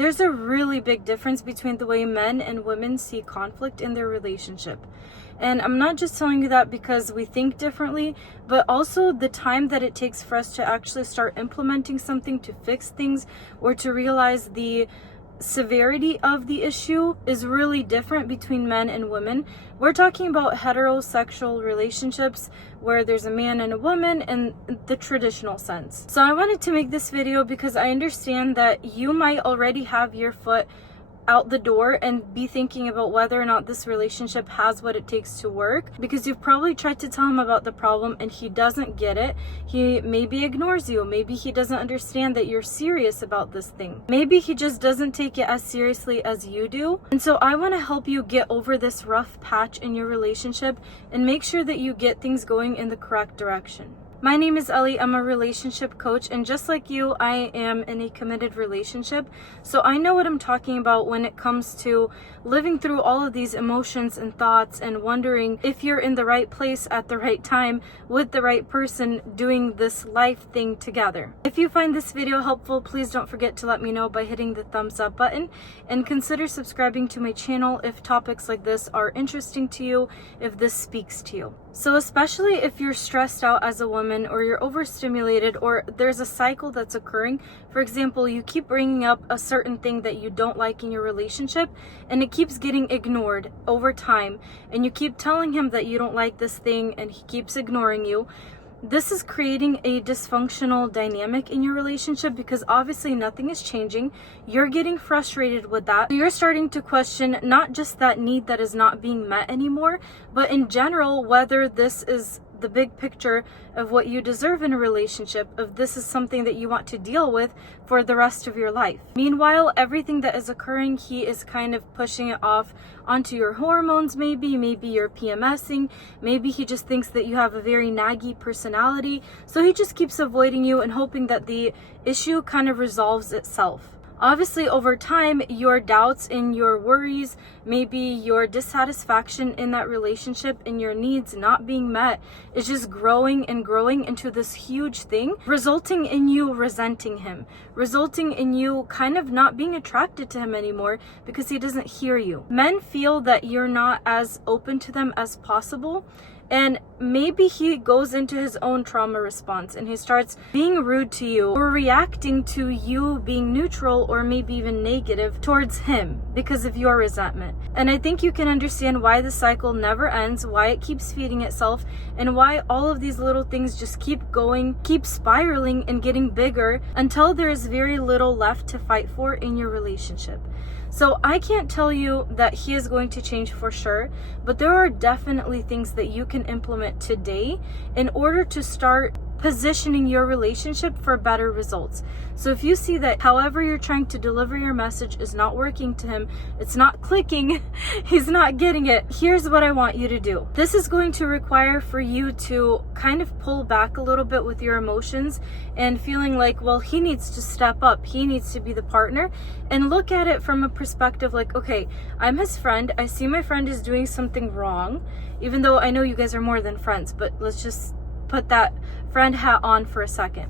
There's a really big difference between the way men and women see conflict in their relationship. And I'm not just telling you that because we think differently, but also the time that it takes for us to actually start implementing something to fix things or to realize the severity of the issue is really different between men and women. We're talking about heterosexual relationships where there's a man and a woman in the traditional sense. So I wanted to make this video because I understand that you might already have your foot out the door and be thinking about whether or not this relationship has what it takes to work, because you've probably tried to tell him about the problem and he doesn't get it. He maybe ignores you. Maybe he doesn't understand that you're serious about this thing. Maybe he just doesn't take it as seriously as you do. And so I want to help you get over this rough patch in your relationship and make sure that you get things going in the correct direction. My name is Ellie. I'm a relationship coach, and just like you, I am in a committed relationship. So I know what I'm talking about when it comes to living through all of these emotions and thoughts and wondering if you're in the right place at the right time with the right person doing this life thing together. If you find this video helpful, please don't forget to let me know by hitting the thumbs up button, and consider subscribing to my channel if topics like this are interesting to you, if this speaks to you. So especially if you're stressed out as a woman, or you're overstimulated, or there's a cycle that's occurring. For example, you keep bringing up a certain thing that you don't like in your relationship and it keeps getting ignored over time, and you keep telling him that you don't like this thing and he keeps ignoring you. This is creating a dysfunctional dynamic in your relationship because obviously nothing is changing. You're getting frustrated with that. You're starting to question not just that need that is not being met anymore, but in general, whether this is the big picture of what you deserve in a relationship, if this is something that you want to deal with for the rest of your life. Meanwhile, everything that is occurring, he is kind of pushing it off onto your hormones, maybe you're PMSing, maybe he just thinks that you have a very naggy personality, so he just keeps avoiding you and hoping that the issue kind of resolves itself. Obviously, over time, your doubts and your worries, maybe your dissatisfaction in that relationship and your needs not being met is just growing and growing into this huge thing, resulting in you resenting him, resulting in you kind of not being attracted to him anymore because he doesn't hear you. Men feel that you're not as open to them as possible, and maybe he goes into his own trauma response and he starts being rude to you or reacting to you being neutral or maybe even negative towards him because of your resentment. And I think you can understand why the cycle never ends, why it keeps feeding itself, and why all of these little things just keep going, keep spiraling and getting bigger until there is very little left to fight for in your relationship. So I can't tell you that he is going to change for sure, but there are definitely things that you can implement today in order to start positioning your relationship for better results. So if you see that however you're trying to deliver your message is not working to him, it's not clicking, he's not getting it, here's what I want you to do. This is going to require for you to kind of pull back a little bit with your emotions and feeling like, well, he needs to step up, he needs to be the partner, and look at it from a perspective like, okay, I'm his friend, I see my friend is doing something wrong, even though I know you guys are more than friends, but let's just put that friend hat on for a second.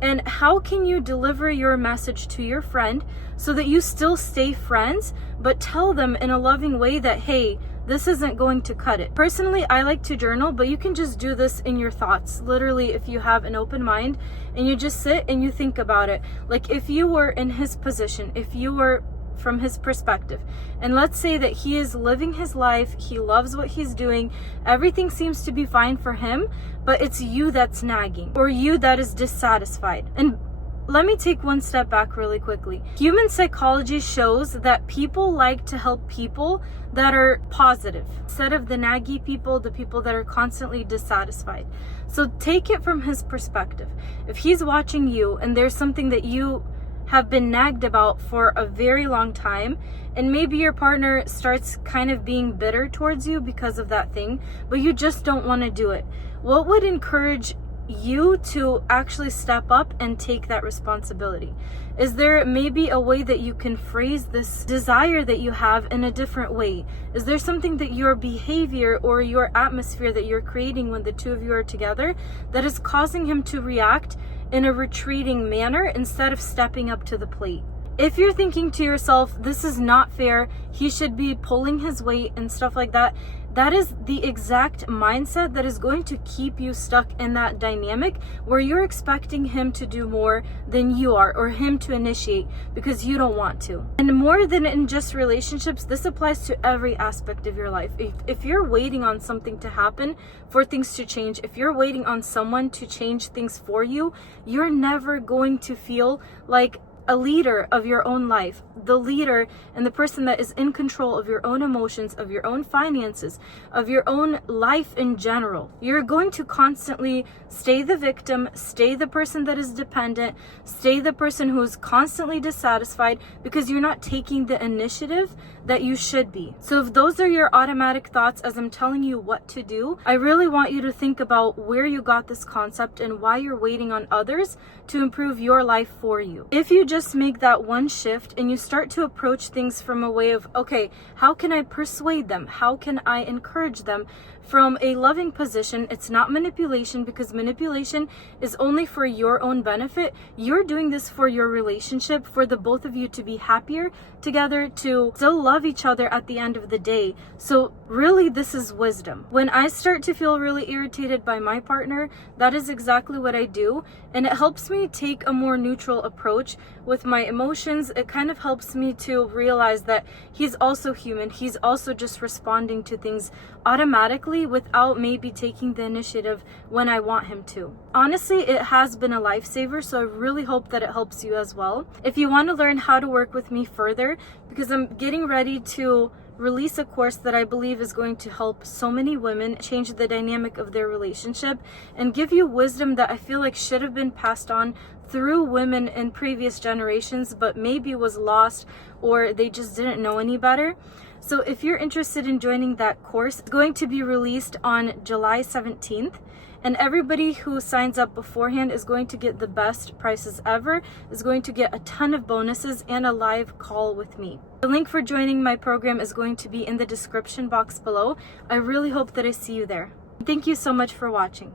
And how can you deliver your message to your friend so that you still stay friends, but tell them in a loving way that, hey, this isn't going to cut it. Personally, I like to journal, but you can just do this in your thoughts. Literally, if you have an open mind and you just sit and you think about it. Like if you were in his position, if you were from his perspective, and let's say that he is living his life, he loves what he's doing, everything seems to be fine for him, but it's you that's nagging or you that is dissatisfied. And let me take one step back really quickly. Human psychology shows that people like to help people that are positive instead of the naggy people, the people that are constantly dissatisfied. So take it from his perspective. If he's watching you and there's something that you have been nagged about for a very long time, and maybe your partner starts kind of being bitter towards you because of that thing, but you just don't want to do it, what would encourage you to actually step up and take that responsibility? Is there maybe a way that you can phrase this desire that you have in a different way? Is there something that your behavior or your atmosphere that you're creating when the two of you are together that is causing him to react in a retreating manner instead of stepping up to the plate? If you're thinking to yourself, this is not fair, he should be pulling his weight and stuff like that, that is the exact mindset that is going to keep you stuck in that dynamic where you're expecting him to do more than you are, or him to initiate because you don't want to. And more than in just relationships, this applies to every aspect of your life. If you're waiting on something to happen for things to change, if you're waiting on someone to change things for you, you're never going to feel like a leader of your own life, the leader and the person that is in control of your own emotions, of your own finances, of your own life in general. You're going to constantly stay the victim, stay the person that is dependent, stay the person who's constantly dissatisfied because you're not taking the initiative that you should be. So if those are your automatic thoughts as I'm telling you what to do, I really want you to think about where you got this concept and why you're waiting on others to improve your life for you. If you just make that one shift and you start to approach things from a way of, okay, how can I persuade them? How can I encourage them? From a loving position, it's not manipulation, because manipulation is only for your own benefit. You're doing this for your relationship, for the both of you to be happier together, to still love each other at the end of the day. So really, this is wisdom. When I start to feel really irritated by my partner, that is exactly what I do. And it helps me take a more neutral approach with my emotions. It kind of helps me to realize that he's also human. He's also just responding to things automatically without maybe taking the initiative when I want him to. Honestly, it has been a lifesaver, so I really hope that it helps you as well. If you want to learn how to work with me further, because I'm getting ready to release a course that I believe is going to help so many women change the dynamic of their relationship and give you wisdom that I feel like should have been passed on through women in previous generations, but maybe was lost or they just didn't know any better. So if you're interested in joining that course, it's going to be released on July 17th. And everybody who signs up beforehand is going to get the best prices ever, is going to get a ton of bonuses and a live call with me. The link for joining my program is going to be in the description box below. I really hope that I see you there. Thank you so much for watching.